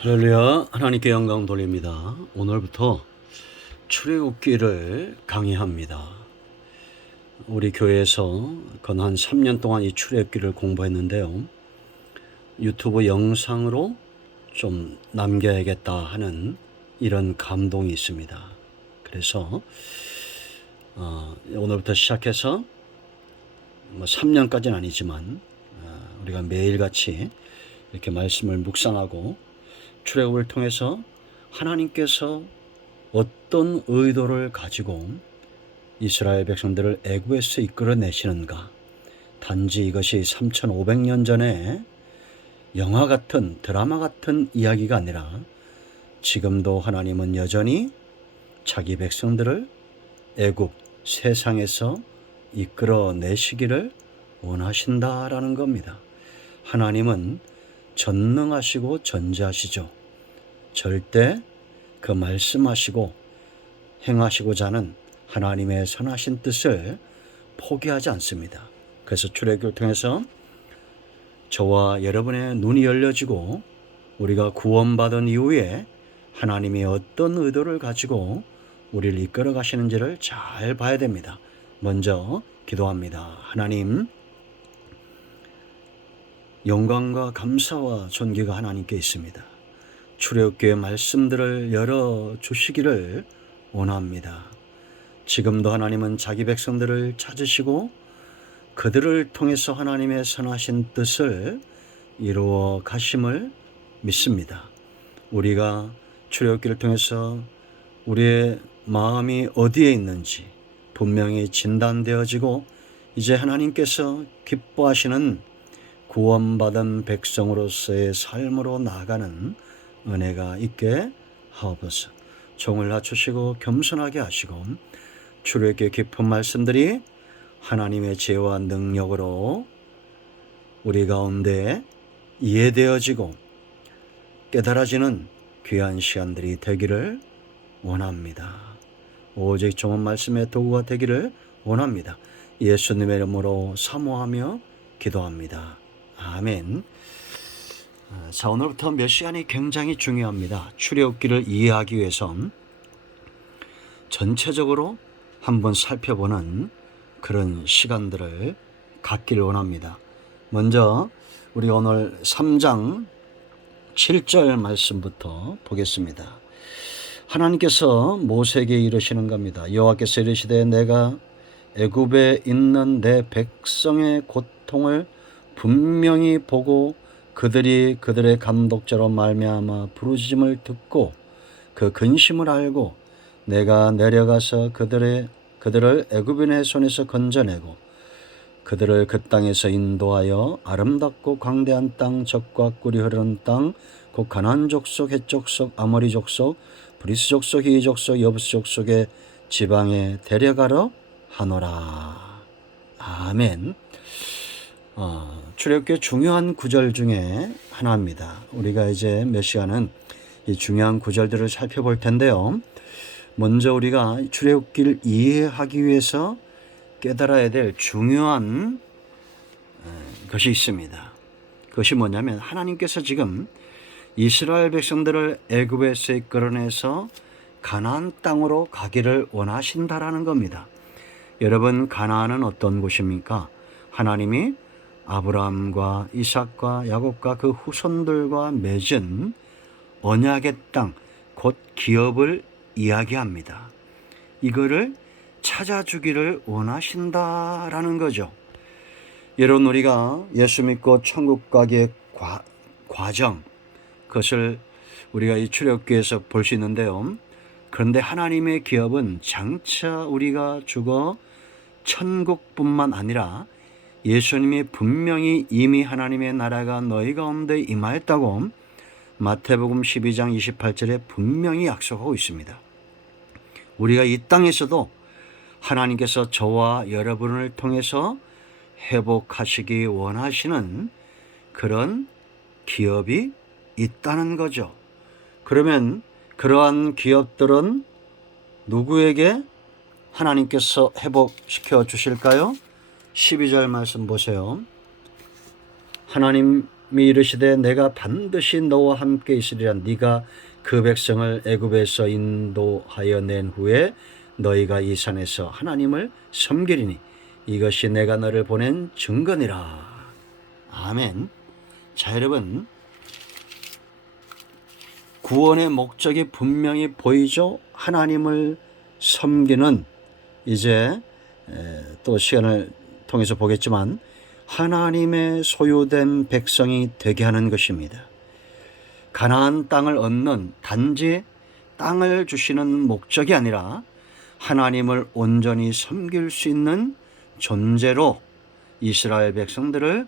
할렐루야, 하나님께 영광 돌립니다. 오늘부터 출애굽기를 강의합니다. 우리 교회에서 건 한 3년 동안 이 출애굽기를 공부했는데요. 유튜브 영상으로 좀 남겨야겠다 하는 이런 감동이 있습니다. 그래서 오늘부터 시작해서 3년까지는 아니지만 우리가 매일같이 이렇게 말씀을 묵상하고 출애굽을 통해서 하나님께서 어떤 의도를 가지고 이스라엘 백성들을 애굽에서 이끌어내시는가. 단지 이것이 3,500년 전에 영화 같은 드라마 같은 이야기가 아니라 지금도 하나님은 여전히 자기 백성들을 애굽 세상에서 이끌어내시기를 원하신다라는 겁니다. 하나님은 전능하시고 전지하시죠. 절대 그 말씀하시고 행하시고자 하는 하나님의 선하신 뜻을 포기하지 않습니다. 그래서 출애굽을 통해서 저와 여러분의 눈이 열려지고 우리가 구원받은 이후에 하나님이 어떤 의도를 가지고 우리를 이끌어 가시는지를 잘 봐야 됩니다. 먼저 기도합니다. 하나님, 영광과 감사와 존귀가 하나님께 있습니다. 출애굽기의 말씀들을 열어주시기를 원합니다. 지금도 하나님은 자기 백성들을 찾으시고 그들을 통해서 하나님의 선하신 뜻을 이루어 가심을 믿습니다. 우리가 출애굽기를 통해서 우리의 마음이 어디에 있는지 분명히 진단되어지고 이제 하나님께서 기뻐하시는 구원받은 백성으로서의 삶으로 나아가는 은혜가 있게 하옵소서. 종을 낮추시고 겸손하게 하시고 출애굽기의 깊은 말씀들이 하나님의 지혜와 능력으로 우리 가운데 이해되어지고 깨달아지는 귀한 시간들이 되기를 원합니다. 오직 좋은 말씀의 도구가 되기를 원합니다. 예수님의 이름으로 사모하며 기도합니다. 아멘. 자, 오늘부터 몇 시간이 굉장히 중요합니다. 출애굽기를 이해하기 위해선 전체적으로 한번 살펴보는 그런 시간들을 갖기를 원합니다. 먼저 우리 오늘 3장 7절 말씀부터 보겠습니다. 하나님께서 모세에게 이르시는 겁니다. 여호와께서 이르시되 내가 애굽에 있는 내 백성의 고통을 분명히 보고 그들이 그들의 감독자로 말미암아 부르짖음을 듣고 그 근심을 알고 내가 내려가서 그들을 애굽인의 손에서 건져내고 그들을 그 땅에서 인도하여 아름답고 광대한 땅 젖과 꿀이 흐르는 땅 곧 가나안 족속 헷 족속 아모리 족속 브리스 족속 히위 족속 여부스 족속의 지방에 데려가러 하노라. 아멘. 출애굽기의 중요한 구절 중에 하나입니다. 우리가 이제 몇 시간은 이 중요한 구절들을 살펴볼 텐데요. 먼저 우리가 출애굽기를 이해하기 위해서 깨달아야 될 중요한 것이 있습니다. 그것이 뭐냐면 하나님께서 지금 이스라엘 백성들을 애굽에서 이끌어내서 가나안 땅으로 가기를 원하신다라는 겁니다. 여러분, 가나안은 어떤 곳입니까? 하나님이 아브라함과 이삭과 야곱과 그 후손들과 맺은 언약의 땅, 곧 기업을 이야기합니다. 이거를 찾아주기를 원하신다라는 거죠. 여러분, 우리가 예수 믿고 천국 가기의 과정, 그것을 우리가 이 출애굽기에서 볼 수 있는데요. 그런데 하나님의 기업은 장차 우리가 죽어 천국뿐만 아니라 예수님이 분명히 이미 하나님의 나라가 너희 가운데 임하였다고 마태복음 12장 28절에 분명히 약속하고 있습니다. 우리가 이 땅에서도 하나님께서 저와 여러분을 통해서 회복하시기 원하시는 그런 기업이 있다는 거죠. 그러면 그러한 기업들은 누구에게 하나님께서 회복시켜 주실까요? 12절 말씀 보세요. 하나님 이르시되 내가 반드시 너와 함께 있으리라. 네가 그 백성을 애굽에서 인도하여 낸 후에 너희가 이 산에서 하나님을 섬기리니 이것이 내가 너를 보낸 증거니라. 아멘. 자, 여러분, 구원의 목적이 분명히 보이죠. 하나님을 섬기는, 이제 또 시간을 통해서 보겠지만 하나님의 소유된 백성이 되게 하는 것입니다. 가나안 땅을 얻는 단지 땅을 주시는 목적이 아니라 하나님을 온전히 섬길 수 있는 존재로 이스라엘 백성들을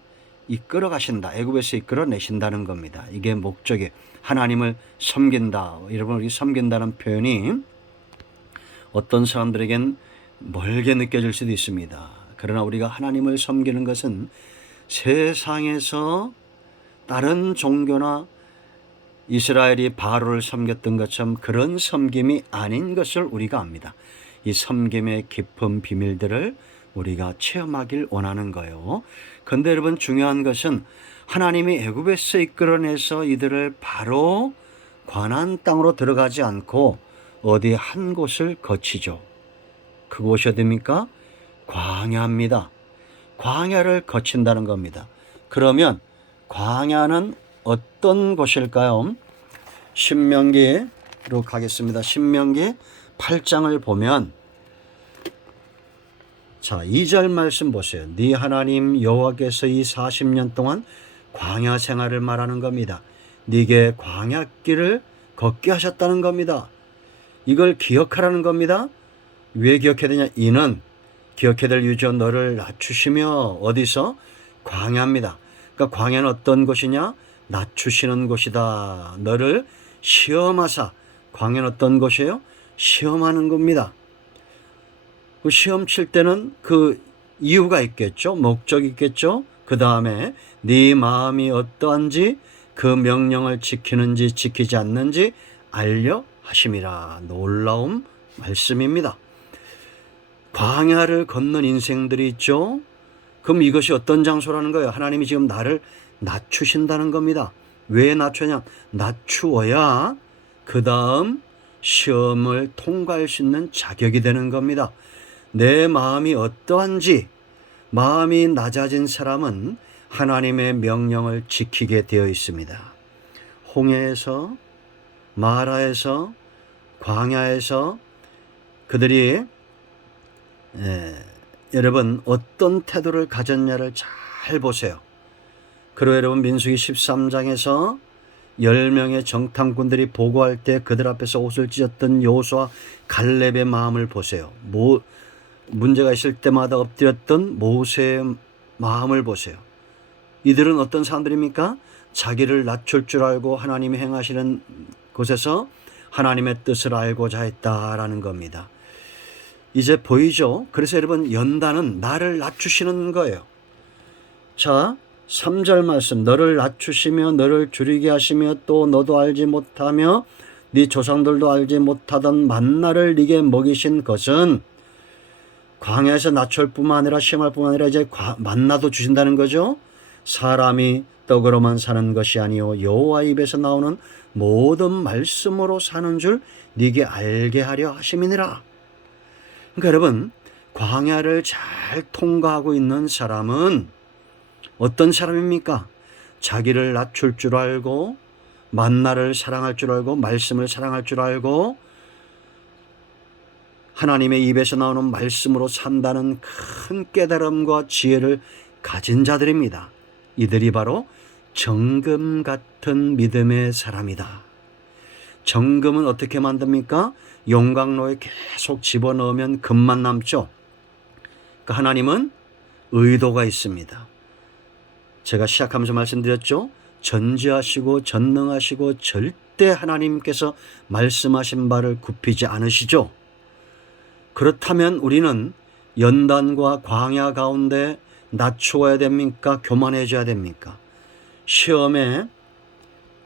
이끌어 가신다. 애굽에서 이끌어 내신다는 겁니다. 이게 목적이, 하나님을 섬긴다. 여러분, 우리 섬긴다는 표현이 어떤 사람들에겐 멀게 느껴질 수도 있습니다. 그러나 우리가 하나님을 섬기는 것은 세상에서 다른 종교나 이스라엘이 바로를 섬겼던 것처럼 그런 섬김이 아닌 것을 우리가 압니다. 이 섬김의 깊은 비밀들을 우리가 체험하길 원하는 거예요. 그런데 여러분, 중요한 것은 하나님이 애굽에서 이끌어내서 이들을 바로 가나안 땅으로 들어가지 않고 어디 한 곳을 거치죠. 그곳이 어디입니까? 광야입니다. 광야를 거친다는 겁니다. 그러면 광야는 어떤 곳일까요? 신명기로 가겠습니다. 신명기 8장을 보면, 자, 2절 말씀 보세요. 네 하나님 여호와께서 이 40년 동안 광야 생활을 말하는 겁니다. 네게 광야길을 걷게 하셨다는 겁니다. 이걸 기억하라는 겁니다. 왜 기억해야 되냐? 이는 기억해야 될 유저 너를 낮추시며, 어디서? 광야입니다. 그러니까 광야는 어떤 곳이냐? 낮추시는 곳이다. 너를 시험하사. 광야는 어떤 곳이에요? 시험하는 겁니다. 그 시험 칠 때는 그 이유가 있겠죠. 목적이 있겠죠. 그 다음에 네 마음이 어떠한지, 그 명령을 지키는지 지키지 않는지 알려 하심이라. 놀라운 말씀입니다. 광야를 걷는 인생들이 있죠. 그럼 이것이 어떤 장소라는 거예요? 하나님이 지금 나를 낮추신다는 겁니다. 왜 낮추냐? 낮추어야 그 다음 시험을 통과할 수 있는 자격이 되는 겁니다. 내 마음이 어떠한지, 마음이 낮아진 사람은 하나님의 명령을 지키게 되어 있습니다. 홍해에서, 마라에서, 광야에서 그들이 여러분 어떤 태도를 가졌냐를 잘 보세요. 그리고 여러분, 민수기 13장에서 10명의 정탐꾼들이 보고할 때 그들 앞에서 옷을 찢었던 여호수아 갈렙의 마음을 보세요. 문제가 있을 때마다 엎드렸던 모세의 마음을 보세요. 이들은 어떤 사람들입니까? 자기를 낮출 줄 알고 하나님이 행하시는 곳에서 하나님의 뜻을 알고자 했다라는 겁니다. 이제 보이죠? 그래서 여러분, 연단은 나를 낮추시는 거예요. 자, 3절 말씀. 너를 낮추시며 너를 줄이게 하시며 또 너도 알지 못하며 네 조상들도 알지 못하던 만나를 네게 먹이신 것은, 광야에서 낮출 뿐만 아니라 시험할 뿐만 아니라 이제 만나도 주신다는 거죠. 사람이 떡으로만 사는 것이 아니요 여호와 입에서 나오는 모든 말씀으로 사는 줄 네게 알게 하려 하심이니라. 그러니까 여러분, 광야를 잘 통과하고 있는 사람은 어떤 사람입니까? 자기를 낮출 줄 알고, 만나를 사랑할 줄 알고, 말씀을 사랑할 줄 알고, 하나님의 입에서 나오는 말씀으로 산다는 큰 깨달음과 지혜를 가진 자들입니다. 이들이 바로 정금 같은 믿음의 사람이다. 정금은 어떻게 만듭니까? 용광로에 계속 집어넣으면 금만 남죠. 그러니까 하나님은 의도가 있습니다. 제가 시작하면서 말씀드렸죠. 전지하시고 전능하시고 절대 하나님께서 말씀하신 바를 굽히지 않으시죠. 그렇다면 우리는 연단과 광야 가운데 낮추어야 됩니까? 교만해져야 됩니까? 시험에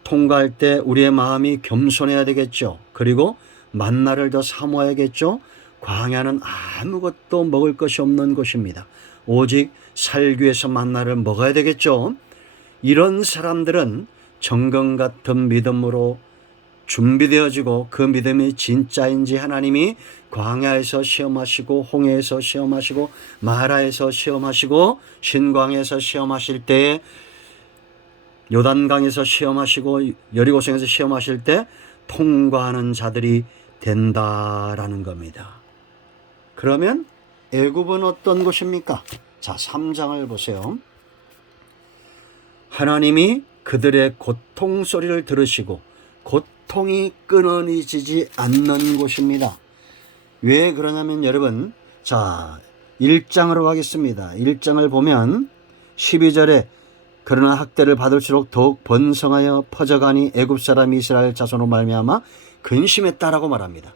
통과할 때 우리의 마음이 겸손해야 되겠죠. 그리고 만나를 더 사모해야겠죠. 광야는 아무것도 먹을 것이 없는 곳입니다. 오직 살기 위해서 만나를 먹어야 되겠죠. 이런 사람들은 정금 같은 믿음으로 준비되어지고 그 믿음이 진짜인지 하나님이 광야에서 시험하시고 홍해에서 시험하시고 마라에서 시험하시고 신광에서 시험하실 때에 요단강에서 시험하시고 여리고성에서 시험하실 때 통과하는 자들이 된다라는 겁니다. 그러면 애굽은 어떤 곳입니까? 자, 3장을 보세요. 하나님이 그들의 고통 소리를 들으시고 고통이 끊어지지 않는 곳입니다. 왜 그러냐면 여러분, 자 1장으로 가겠습니다. 1장을 보면 12절에 그러나 학대를 받을수록 더욱 번성하여 퍼져가니 애굽 사람 이스라엘 자손으로 말미암아 근심했다라고 말합니다.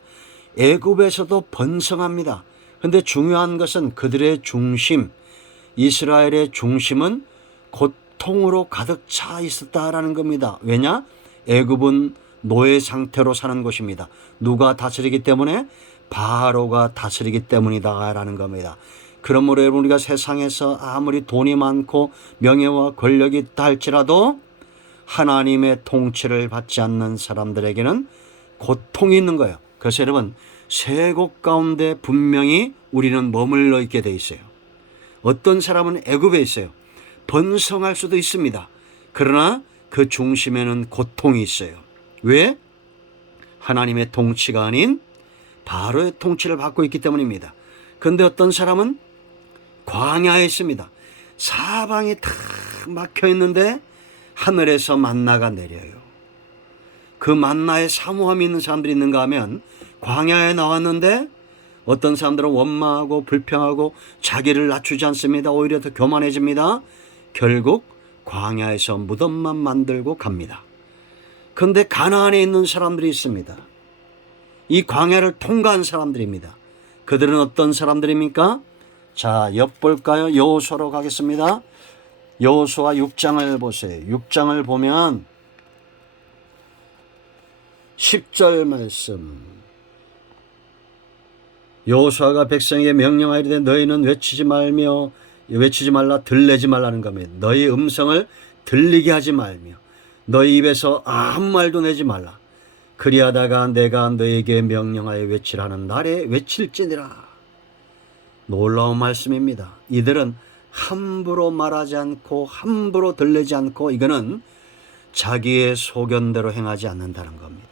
애굽에서도 번성합니다. 그런데 중요한 것은 그들의 중심, 이스라엘의 중심은 고통으로 가득 차 있었다라는 겁니다. 왜냐? 애굽은 노예 상태로 사는 곳입니다. 누가 다스리기 때문에? 바로가 다스리기 때문이다라는 겁니다. 그러므로 여러분, 우리가 세상에서 아무리 돈이 많고 명예와 권력이 있다 할지라도 하나님의 통치를 받지 않는 사람들에게는 고통이 있는 거예요. 그래서 여러분, 세 곳 가운데 분명히 우리는 머물러 있게 돼 있어요. 어떤 사람은 애굽에 있어요. 번성할 수도 있습니다. 그러나 그 중심에는 고통이 있어요. 왜? 하나님의 통치가 아닌 바로의 통치를 받고 있기 때문입니다. 그런데 어떤 사람은 광야에 있습니다. 사방이 다 막혀 있는데 하늘에서 만나가 내려요. 그 만나에 사모함이 있는 사람들이 있는가 하면 광야에 나왔는데 어떤 사람들은 원망하고 불평하고 자기를 낮추지 않습니다. 오히려 더 교만해집니다. 결국 광야에서 무덤만 만들고 갑니다. 그런데 가나안에 있는 사람들이 있습니다. 이 광야를 통과한 사람들입니다. 그들은 어떤 사람들입니까? 자, 엿볼까요? 여호수아로 가겠습니다. 여호수아 6장을 보세요. 6장을 보면 10절 말씀. 여호수아가 백성에게 명령하이르되 너희는 외치지 말라 들리지 말라는 겁니다. 너희 음성을 들리게 하지 말며 너희 입에서 아무 말도 내지 말라. 그리하다가 내가 너희에게 명령하여 외치라는 날에 외칠지니라. 놀라운 말씀입니다. 이들은 함부로 말하지 않고 함부로 들리지 않고 이거는 자기의 소견대로 행하지 않는다는 겁니다.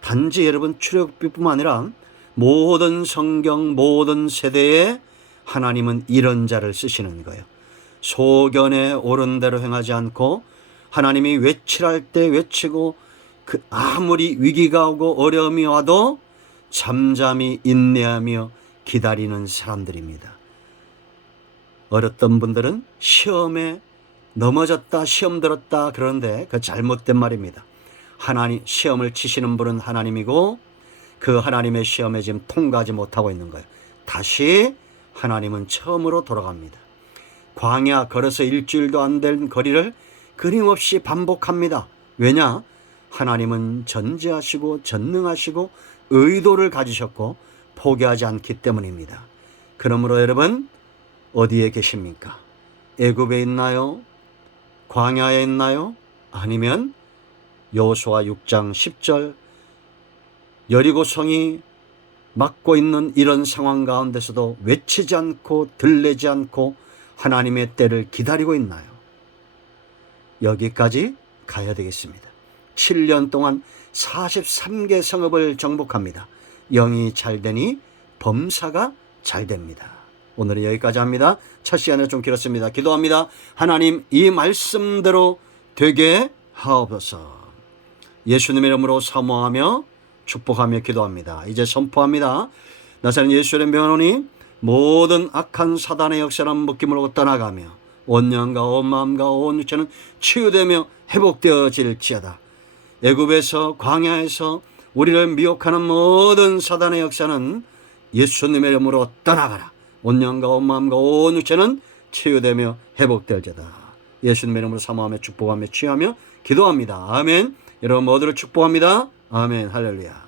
단지 여러분 출애굽기뿐만 아니라 모든 성경 모든 세대에 하나님은 이런 자를 쓰시는 거예요. 소견에 옳은 대로 행하지 않고 하나님이 외치랄 때 외치고 그 아무리 위기가 오고 어려움이 와도 잠잠히 인내하며 기다리는 사람들입니다. 어렸던 분들은 시험에 넘어졌다 시험 들었다 그러는데 그 잘못된 말입니다. 하나님 시험을 치시는 분은 하나님이고 그 하나님의 시험에 지금 통과하지 못하고 있는 거예요. 다시 하나님은 처음으로 돌아갑니다. 광야 걸어서 일주일도 안 된 거리를 끊임없이 반복합니다. 왜냐? 하나님은 전지하시고 전능하시고 의도를 가지셨고 포기하지 않기 때문입니다. 그러므로 여러분 어디에 계십니까? 애굽에 있나요? 광야에 있나요? 아니면 여호수아 6장 10절 여리고성이 막고 있는 이런 상황 가운데서도 외치지 않고 들리지 않고 하나님의 때를 기다리고 있나요? 여기까지 가야 되겠습니다. 7년 동안 43개 성읍을 정복합니다. 영이 잘 되니 범사가 잘 됩니다. 오늘은 여기까지 합니다. 첫 시간에 좀 길었습니다. 기도합니다. 하나님 이 말씀대로 되게 하옵소서. 예수님의 이름으로 사모하며 축복하며 기도합니다. 이제 선포합니다. 나사렛 예수의 명하노니 모든 악한 사단의 역사는 묶임으로 떠나가며 온 영과 온 마음과 온 육체는 치유되며 회복되어질지어다. 애굽에서 광야에서 우리를 미혹하는 모든 사단의 역사는 예수님의 이름으로 떠나가라. 온 영과 온 마음과 온 육체는 치유되며 회복될지어다. 예수님의 이름으로 사모하며 축복하며 취하며 기도합니다. 아멘. 여러분 모두를 축복합니다. 아멘. 할렐루야.